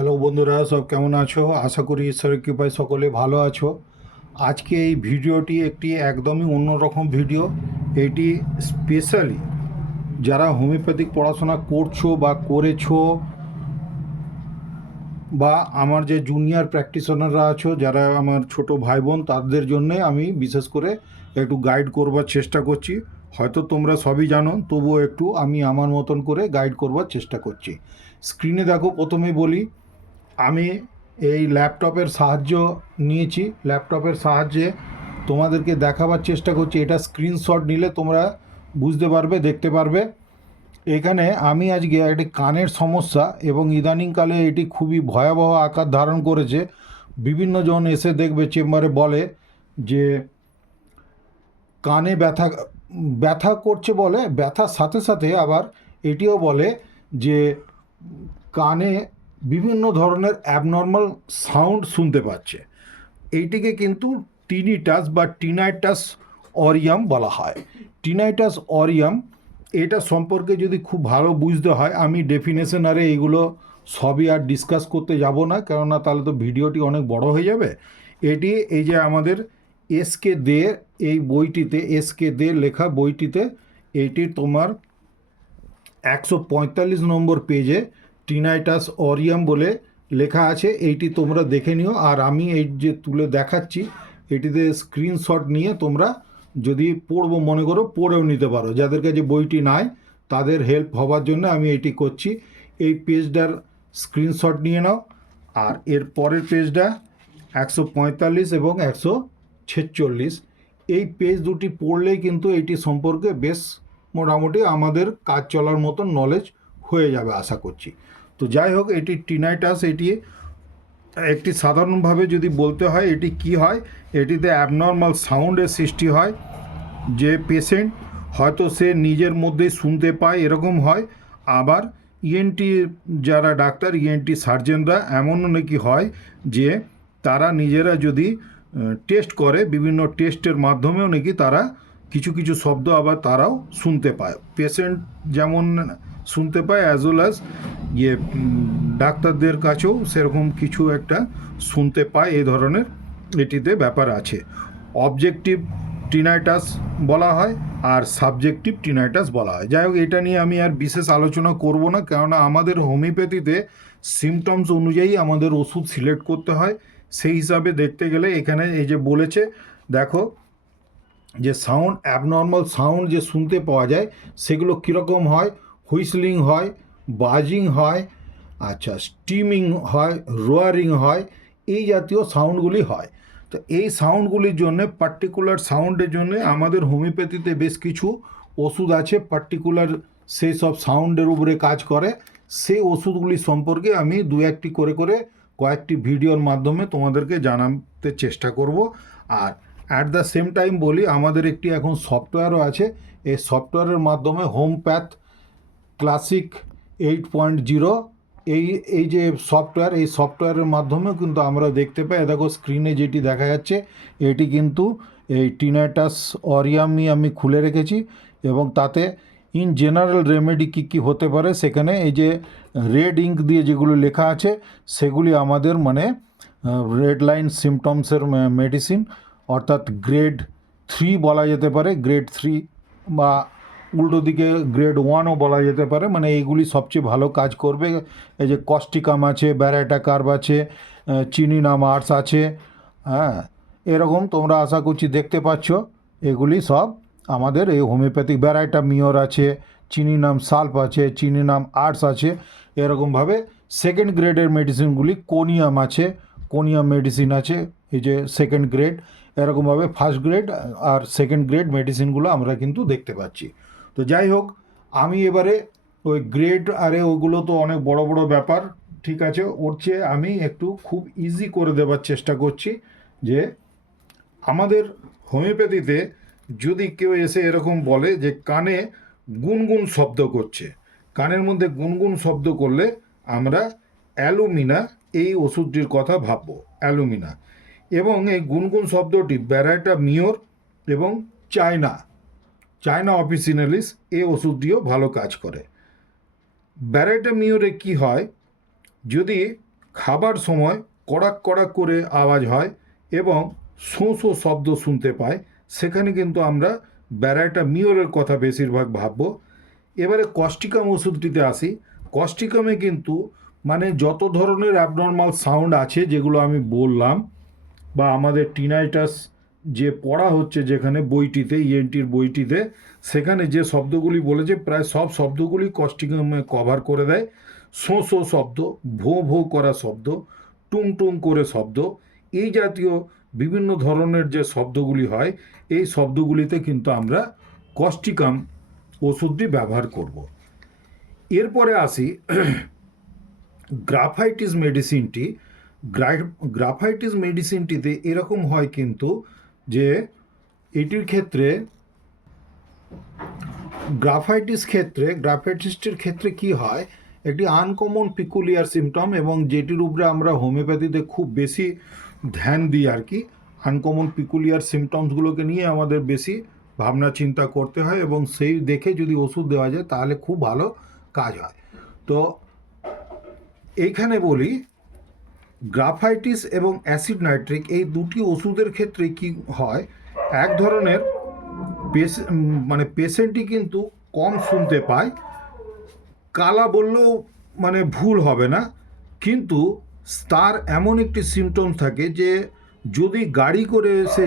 Hello বন্ধুরা, সব কেমন আছো? আশা করি ঈশ্বরের কৃপায় সকলে ভালো আছো। আজকে এই ভিডিওটি একটি একদমই অন্যরকম ভিডিও। এটি স্পেশালি যারা হোমিওপ্যাথিক পড়াশোনা করছো বা করেছো, বা আমার যে জুনিয়র প্র্যাকটিশনাররা আছো, যারা আমার ছোট ভাই বোন, তাদের জন্যে আমি বিশেষ করে একটু গাইড করবার চেষ্টা করছি। হয়তো তোমরা সবই জানো, তবুও একটু আমি আমার মতন করে গাইড করবার চেষ্টা করছি। স্ক্রিনে দেখো, প্রথমেই বলি আমি এই ল্যাপটপের সাহায্য নিয়েছি। ল্যাপটপের সাহায্যে তোমাদেরকে দেখাবার চেষ্টা করছি। এটা স্ক্রিনশট নিলে তোমরা বুঝতে পারবে, দেখতে পারবে। এখানে আমি আজকে একটি কানের সমস্যা, এবং ইদানিংকালে এটি খুবই ভয়াবহ আকার ধারণ করেছে। বিভিন্ন জন এসে দেখবে চেম্বারে বলে যে কানে ব্যথা ব্যথা করছে, বলে ব্যথার সাথে সাথে আবার এটিও বলে যে কানে বিভিন্ন ধরনের অ্যাবনর্মাল সাউন্ড শুনতে পাচ্ছে। এইটিকে কিন্তু টিনিটাস বা টিনাইটাস অরিয়াম বলা হয়। টিনাইটাস অরিয়াম, এটা সম্পর্কে যদি খুব ভালো বুঝতে হয়, আমি ডেফিনেশন আরে এইগুলো সবই আর ডিসকাস করতে যাব না, কেননা তাহলে তো ভিডিওটি অনেক বড় হয়ে যাবে। এটি এই যে আমাদের এসকে দে, এই বইটিতে এসকে দে লেখা বইটিতে এইটি তোমার 145 নম্বর পেজে টিনাইটাস অরিয়াম বলে লেখা আছে। এইটি তোমরা দেখে নিও। আর আমি এই যে তুলে দেখাচ্ছি, এটিতে স্ক্রিনশট নিয়ে তোমরা যদি পড়বো মনে করো, পড়েও নিতে পারো। যাদের কাছে বইটি নাই তাদের হেল্প হবার জন্য আমি এটি করছি। এই পেজটার স্ক্রিনশট নিয়ে নাও। আর এর পরের পেজটা 145 এবং 146, এই পেজ দুটি পড়লেই কিন্তু এটি সম্পর্কে বেশ মোটামুটি আমাদের কাজ চলার মতো নলেজ হয়ে যাবে আশা করছি। তো যাই হোক, এটি টিনাইটাস, এটি একটি সাধারণভাবে যদি বলতে হয় এটি কি হয়, এটিতে অ্যাবনর্মাল সাউন্ডের সৃষ্টি হয়। যে পেশেন্ট হয়তো সে নিজের মধ্যেই শুনতে পায়, এরকম হয়। আবার ইএনটি যারা ডাক্তার, ইএনটি সার্জনরা এমনও নাকি হয় যে তারা নিজেরা যদি টেস্ট করে, বিভিন্ন টেস্টের মাধ্যমেও নাকি তারা কিছু কিছু শব্দ আবার তারাও শুনতে পায়। পেশেন্ট যেমন শুনতে পায়, অ্যাজ ওয়েল অ্যাজ ডাক্তারদের কাছেও সেরকম কিছু একটা শুনতে পায়। এই ধরনের এটিতে ব্যাপার আছে। অবজেক্টিভ টিনাইটাস বলা হয় আর সাবজেক্টিভ টিনাইটাস বলা হয়। যাই হোক, এটা নিয়ে আমি আর বিশেষ আলোচনা করব না, কেননা আমাদের হোমিওপ্যাথিতে সিমটমস অনুযায়ী আমাদের ওষুধ সিলেক্ট করতে হয়। সেই হিসাবে দেখতে গেলে এখানে এই যে বলেছে, দেখো যে সাউন্ড, অ্যাবনর্মাল সাউন্ড যে শুনতে পাওয়া যায় সেগুলো কীরকম হয়। হুইসলিং হয়, বাজিং হয়, আচ্ছা, স্টিমিং হয়, রোয়ারিং হয়, এই জাতীয় সাউন্ডগুলি হয়। তো এই সাউন্ডগুলির জন্য, পার্টিকুলার সাউন্ডের জন্য আমাদের হোমিওপ্যাথিতে বেশ কিছু ওষুধ আছে, পার্টিকুলার সেই সব সাউন্ডের উপরে কাজ করে। সেই ওষুধগুলি সম্পর্কে আমি দু একটি করে করে কয়েকটি ভিডিওর মাধ্যমে তোমাদেরকে জানাতে চেষ্টা করব। আর অ্যাট দ্য সেম টাইম বলি, আমাদের একটি এখন সফটওয়্যারও আছে। এই সফটওয়্যারের মাধ্যমে হোমপ্যাথ ক্লাসিক 8.0, এই এই যে সফটওয়্যার, এই সফটওয়্যারের মাধ্যমেও কিন্তু আমরা দেখতে পাই। দেখো স্ক্রিনে যেটি দেখা যাচ্ছে, এটি কিন্তু এই টিনাইটাস অরিয়ামই আমি খুলে রেখেছি, এবং তাতে ইন জেনারেল রেমেডি কী কী হতে পারে সেখানে এই যে রেড ইঙ্ক দিয়ে যেগুলো লেখা আছে সেগুলি আমাদের মানে রেড লাইন সিমটমসের মেডিসিন, অর্থাৎ গ্রেড 3 বলা যেতে পারে, গ্রেড 3 বা উল্টো দিকে গ্রেড 1ও বলা যেতে পারে। মানে এইগুলি সবচেয়ে ভালো কাজ করবে। এই যে কস্টিকাম আছে, ব্যারাটা কার্ভ আছে, চিনিনাম আর্টস আছে, হ্যাঁ, এরকম তোমরা আশা করছি দেখতে পাচ্ছ। এগুলি সব আমাদের এই হোমিওপ্যাথিক, ব্যারাটা মিওর আছে, চিনিনাম সাল্প আছে, চিনিনাম আর্টস আছে। এরকমভাবে সেকেন্ড গ্রেডের মেডিসিনগুলি কোনিয়াম আছে, কোনিয়াম মেডিসিন আছে, এই যে সেকেন্ড গ্রেড। এরকমভাবে ফার্স্ট গ্রেড আর সেকেন্ড গ্রেড মেডিসিনগুলো আমরা কিন্তু দেখতে পাচ্ছি। তো যাই হোক, আমি এবারে ওই গ্রেড, আরে ওগুলো তো অনেক বড় বড় ব্যাপার, ঠিক আছে, ওর চেয়ে আমি একটু খুব ইজি করে দেওয়ার চেষ্টা করছি। যে আমাদের হোমিওপ্যাথিতে যদি কেউ এসে এরকম বলে যে কানে গুনগুন শব্দ করছে, কানের মধ্যে গুনগুন শব্দ করলে আমরা অ্যালুমিনা এই ওষুধটির কথা ভাববো, অ্যালুমিনা। এবং এই গুনগুন শব্দটি ব্যারাটা মিওর এবং চায়না, চায়না অফিসিনালিস, এই ওষুধটিও ভালো কাজ করে। ব্যারাটা মিওরে কি হয়, যদি খাবার সময় কড়াক কড়াক করে আওয়াজ হয় এবং শোঁ শোঁ শব্দ শুনতে পায়, সেখানে কিন্তু আমরা ব্যারাটামিওরের কথা বেশিরভাগ ভাববো। এবারে কস্টিকাম ওষুধটিতে আসি। কস্টিকামে কিন্তু মানে যত ধরনের অ্যাবনর্মাল সাউন্ড আছে যেগুলো আমি বললাম, বা আমাদের টিনাইটাস যে পড়া হচ্ছে যেখানে বইটিতে, ইএনটির বইটিতে, সেখানে যে শব্দগুলি বলেছে প্রায় সব শব্দগুলি কস্টিকামে কভার করে দেয়। শোঁ শোঁ শব্দ, ভোঁ ভোঁ করা শব্দ, টুং টুং করে শব্দ, এই জাতীয় বিভিন্ন ধরনের যে শব্দগুলি হয়, এই শব্দগুলিতে কিন্তু আমরা কস্টিকাম ওষুধটি ব্যবহার করব। এরপরে আসি গ্রাফাইটিস মেডিসিনটি। গ্রাফাইটিস মেডিসিনটিতে এরকম হয় কিন্তু যে এটির ক্ষেত্রে গ্রাফাইটিসটির ক্ষেত্রে কি হয়, একটি আনকমন পিকুলিয়ার সিমটম, এবং যেটির উপরে আমরা হোমিওপ্যাথিতে খুব বেশি ধ্যান দিই আর কি। আনকমন পিকুলিয়ার সিমটমসগুলোকে নিয়ে আমাদের বেশি ভাবনা চিন্তা করতে হয় এবং সেই দেখে যদি ওষুধ দেওয়া যায় তাহলে খুব ভালো কাজ হয়। তো এইখানে বলি, গ্রাফাইটিস এবং অ্যাসিড নাইট্রিক এই দুটি ওষুধের ক্ষেত্রে কি হয়, এক ধরনের মানে পেশেন্টই কিন্তু কম শুনতে পায়, কালা বললেও মানে ভুল হবে না, কিন্তু তার এমন একটি সিমটম থাকে যে যদি গাড়ি করে সে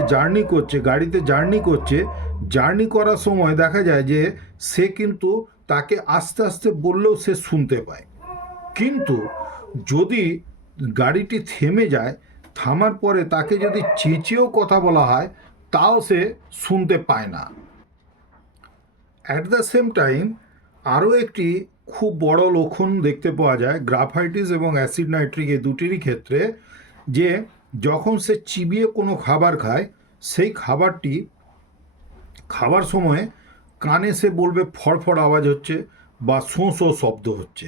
গাড়িতে জার্নি করার সময় দেখা যায় যে সে কিন্তু তাকে আস্তে আস্তে বললেও সে শুনতে পায়, কিন্তু যদি গাড়িটি থেমে যায়, থামার পরে তাকে যদি চেঁচিয়েও কথা বলা হয় তাও সে শুনতে পায় না। অ্যাট দ্য সেম টাইম আরও একটি খুব বড় লক্ষণ দেখতে পাওয়া যায় গ্রাফাইটিস এবং অ্যাসিড নাইট্রিক এই দুটিরই ক্ষেত্রে, যে যখন সে চিবিয়ে কোনো খাবার খায়, সেই খাবারটি খাবার সময় কানে সে বলবে ফড়ফড় আওয়াজ হচ্ছে বা শোঁ শোঁ শব্দ হচ্ছে।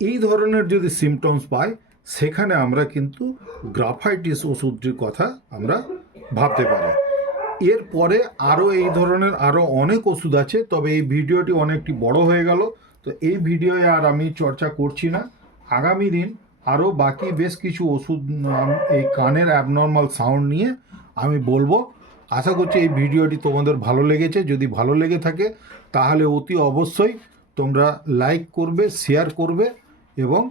এই ধরনের যদি সিমটমস পাই, সেখানে আমরা কিন্তু গ্রাফাইটিস ওষুধটির কথা আমরা ভাবতে পারি। এরপরে আরও এই ধরনের আরও অনেক ওষুধ আছে, তবে এই ভিডিওটি অনেকটি বড় হয়ে গেল, তো এই ভিডিওয়ে আর আমি চর্চা করছি না। আগামী দিন আরও বাকি বেশ কিছু ওষুধ এই কানের অ্যাবনর্মাল সাউন্ড নিয়ে আমি বলবো। আশা করছি এই ভিডিওটি তোমাদের ভালো লেগেছে। যদি ভালো লেগে থাকে তাহলে অতি অবশ্যই তোমরা লাইক করবে, শেয়ার করবে, এবং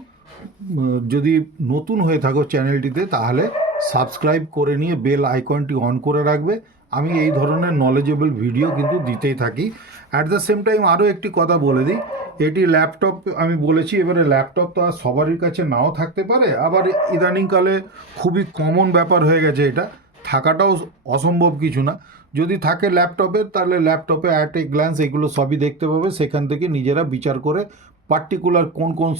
যদি নতুন হয়ে থাকো চ্যানেলটিতে তাহলে সাবস্ক্রাইব করে নিয়ে বেল আইকনটি অন করে রাখবে। আমি এই ধরনের নলেজেবল ভিডিও কিন্তু দিতেই থাকি। অ্যাট দ্য সেম টাইম আরও একটি কথা বলে দিই, এটি ল্যাপটপ আমি বলেছি, এবারে ল্যাপটপ তো আর সবারই কাছে নাও থাকতে পারে, আবার ইদানিংকালে খুবই কমন ব্যাপার হয়ে গেছে, এটা থাকাটাও অসম্ভব কিছু না। যদি থাকে ল্যাপটপে, তাহলে ল্যাপটপে অ্যাট এ গ্ল্যান্স এগুলো সবই দেখতে পাবে, সেখান থেকে নিজেরা বিচার করে পার্টিকুলার কোন কোন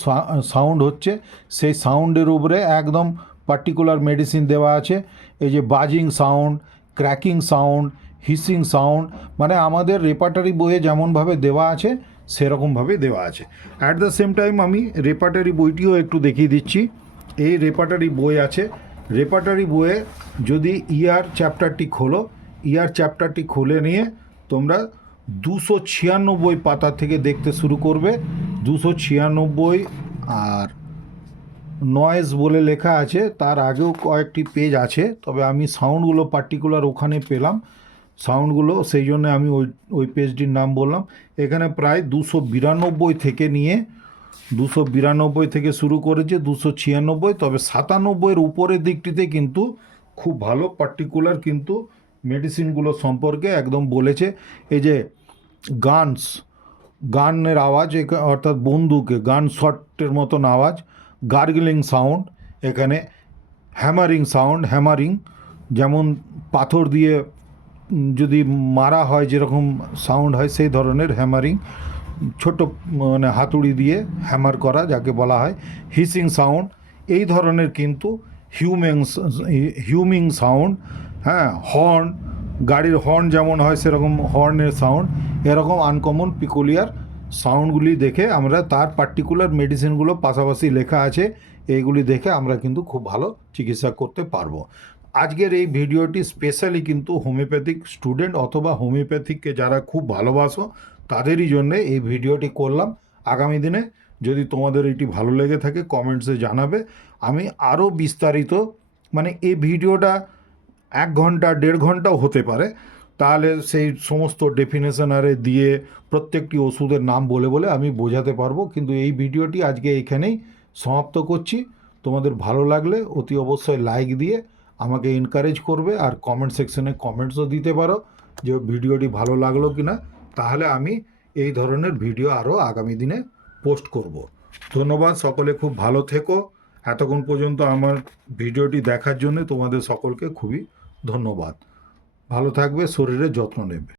সাউন্ড হচ্ছে সেই সাউন্ডের উপরে একদম পার্টিকুলার মেডিসিন দেওয়া আছে। এই যে buzzing sound, cracking sound, hissing sound, মানে আমাদের রেপার্টারি বইয়ে যেমনভাবে দেওয়া আছে সেরকমভাবে দেওয়া আছে। অ্যাট দ্য সেম টাইম আমি রেপার্টারি বইটিও একটু দেখিয়ে দিচ্ছি। এই রেপার্টারি বই আছে, রেপার্টারি বইয়ে যদি চ্যাপ্টারটি খোলো, চ্যাপ্টারটি খুলে নিয়ে তোমরা 296 পাতা থেকে দেখতে শুরু করবে। 296 আর নয়েজ বলে লেখা আছে, তার আগেও কয়েকটি পেজ আছে, তবে আমি সাউন্ডগুলো পার্টিকুলার ওখানে পেলাম সাউন্ডগুলো, সেই জন্য আমি ওই পেজটির নাম বললাম। এখানে প্রায় 292 থেকে নিয়ে 292 থেকে শুরু করেছে 296, তবে 97 উপরের দিকটিতে কিন্তু খুব ভালো পার্টিকুলার কিন্তু মেডিসিনগুলো সম্পর্কে একদম বলেছে। এই যে গানের আওয়াজ, অর্থাৎ বন্দুকে গান শটের মতন আওয়াজ, গার্গলিং সাউন্ড, এখানে হ্যামারিং যেমন পাথর দিয়ে যদি মারা হয় যেরকম সাউন্ড হয় সেই ধরনের হ্যামারিং, ছোট মানে হাতুড়ি দিয়ে হ্যামার করা যাকে বলা হয়, হিসিং সাউন্ড, এই ধরনের কিন্তু হিউমিং সাউন্ড, হ্যাঁ, হর্ন, গাড়ির হর্ন যেমন হয় সেরকম হর্নের সাউন্ড, এরকম আনকমন পিকুলিয়ার সাউন্ডগুলি দেখে আমরা তার পার্টিকুলার মেডিসিনগুলো পাশাপাশি লেখা আছে, এইগুলি দেখে আমরা কিন্তু খুব ভালো চিকিৎসা করতে পারবো। আজকের এই ভিডিওটি স্পেশালি কিন্তু হোমিওপ্যাথিক স্টুডেন্ট অথবা হোমিওপ্যাথিককে যারা খুব ভালোবাসো তাদেরই জন্য এই ভিডিওটি করলাম। আগামী দিনে যদি তোমাদের এটি ভালো লেগে থাকে কমেন্টসে জানাবে। আমি আরও বিস্তারিত, মানে এই ভিডিওটা 1 ঘন্টা 1.5 ঘন্টাও হতে পারে, তাহলে সেই সমস্ত ডেফিনেশন আরে দিয়ে প্রত্যেকটি ওষুধের নাম বলে বলে আমি বোঝাতে পারবো। কিন্তু এই ভিডিওটি আজকে এইখানেই সমাপ্ত করছি। তোমাদের ভালো লাগলে অতি অবশ্যই লাইক দিয়ে আমাকে এনকারেজ করবে, আর কমেন্ট সেকশনে কমেন্টসও দিতে পারো যে ভিডিওটি ভালো লাগলো কি না, তাহলে আমি এই ধরনের ভিডিও আরও আগামী দিনে পোস্ট করব। ধন্যবাদ, সকলে খুব ভালো থেকো। এতক্ষণ পর্যন্ত আমার ভিডিওটি দেখার জন্য তোমাদের সকলকে খুবই ধন্যবাদ। ভালো থাকবে, শরীরের যত্ন নেবে।